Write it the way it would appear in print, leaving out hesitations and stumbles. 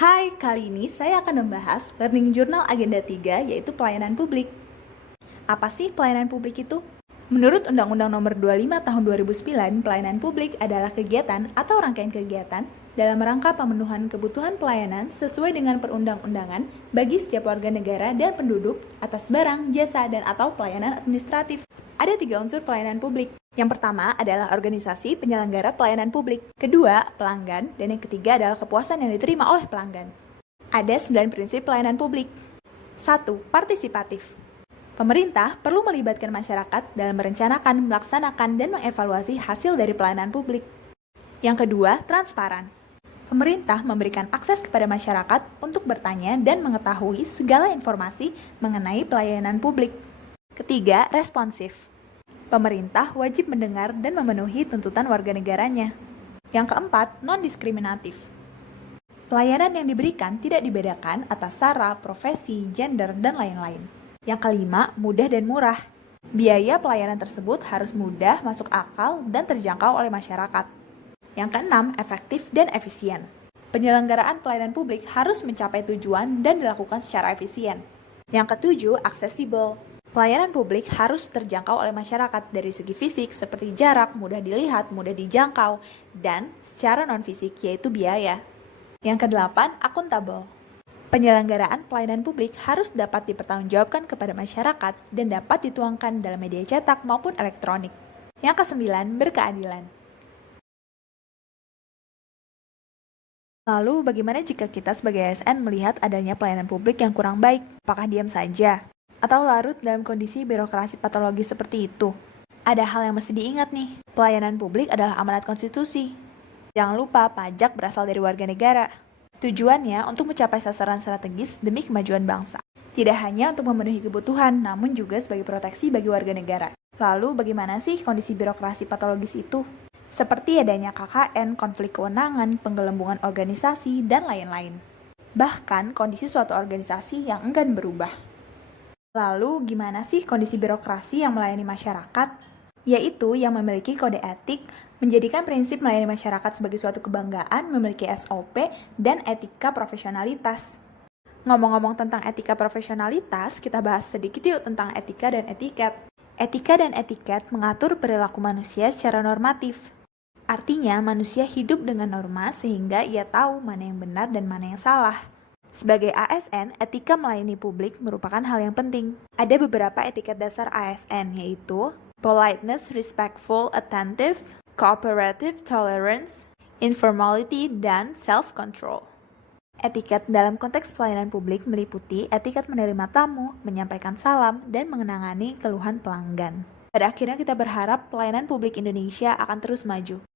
Hai, kali ini saya akan membahas Learning Journal Agenda 3, yaitu pelayanan publik. Apa sih pelayanan publik itu? Menurut Undang-Undang Nomor 25 Tahun 2009, pelayanan publik adalah kegiatan atau rangkaian kegiatan dalam rangka pemenuhan kebutuhan pelayanan sesuai dengan perundang-undangan bagi setiap warga negara dan penduduk atas barang, jasa, dan atau pelayanan administratif. Ada 3 unsur pelayanan publik. Yang pertama adalah organisasi penyelenggara pelayanan publik. Kedua, pelanggan. Dan yang ketiga adalah kepuasan yang diterima oleh pelanggan. Ada 9 prinsip pelayanan publik. 1. Partisipatif. Pemerintah perlu melibatkan masyarakat dalam merencanakan, melaksanakan, dan mengevaluasi hasil dari pelayanan publik. Yang kedua, transparan. Pemerintah memberikan akses kepada masyarakat untuk bertanya dan mengetahui segala informasi mengenai pelayanan publik. Ketiga, responsif. Pemerintah wajib mendengar dan memenuhi tuntutan warga negaranya. Yang keempat, non-diskriminatif. Pelayanan yang diberikan tidak dibedakan atas sara, profesi, gender, dan lain-lain. Yang kelima, mudah dan murah. Biaya pelayanan tersebut harus mudah, masuk akal, dan terjangkau oleh masyarakat. Yang keenam, efektif dan efisien. Penyelenggaraan pelayanan publik harus mencapai tujuan dan dilakukan secara efisien. Yang ketujuh, aksesibel. Pelayanan publik harus terjangkau oleh masyarakat dari segi fisik seperti jarak, mudah dilihat, mudah dijangkau, dan secara non-fisik yaitu biaya. Yang kedelapan, akuntabel. Penyelenggaraan pelayanan publik harus dapat dipertanggungjawabkan kepada masyarakat dan dapat dituangkan dalam media cetak maupun elektronik. Yang kesembilan, berkeadilan. Lalu bagaimana jika kita sebagai ASN melihat adanya pelayanan publik yang kurang baik? Apakah diam saja? Atau larut dalam kondisi birokrasi patologis seperti itu? Ada hal yang mesti diingat nih, pelayanan publik adalah amanat konstitusi. Jangan lupa pajak berasal dari warga negara. Tujuannya untuk mencapai sasaran strategis demi kemajuan bangsa. Tidak hanya untuk memenuhi kebutuhan, namun juga sebagai proteksi bagi warga negara. Lalu bagaimana sih kondisi birokrasi patologis itu? Seperti adanya KKN, konflik kewenangan, penggelembungan organisasi, dan lain-lain. Bahkan kondisi suatu organisasi yang enggan berubah. Lalu, gimana sih kondisi birokrasi yang melayani masyarakat? Yaitu yang memiliki kode etik, menjadikan prinsip melayani masyarakat sebagai suatu kebanggaan, memiliki SOP, dan etika profesionalitas. Ngomong-ngomong tentang etika profesionalitas, kita bahas sedikit yuk tentang etika dan etiket. Etika dan etiket mengatur perilaku manusia secara normatif. Artinya, manusia hidup dengan norma sehingga ia tahu mana yang benar dan mana yang salah. Sebagai ASN, etika melayani publik merupakan hal yang penting. Ada beberapa etiket dasar ASN, yaitu politeness, respectful, attentive, cooperative, tolerance, informality, dan self-control. Etiket dalam konteks pelayanan publik meliputi etiket menerima tamu, menyampaikan salam, dan mengenangani keluhan pelanggan. Pada akhirnya kita berharap pelayanan publik Indonesia akan terus maju.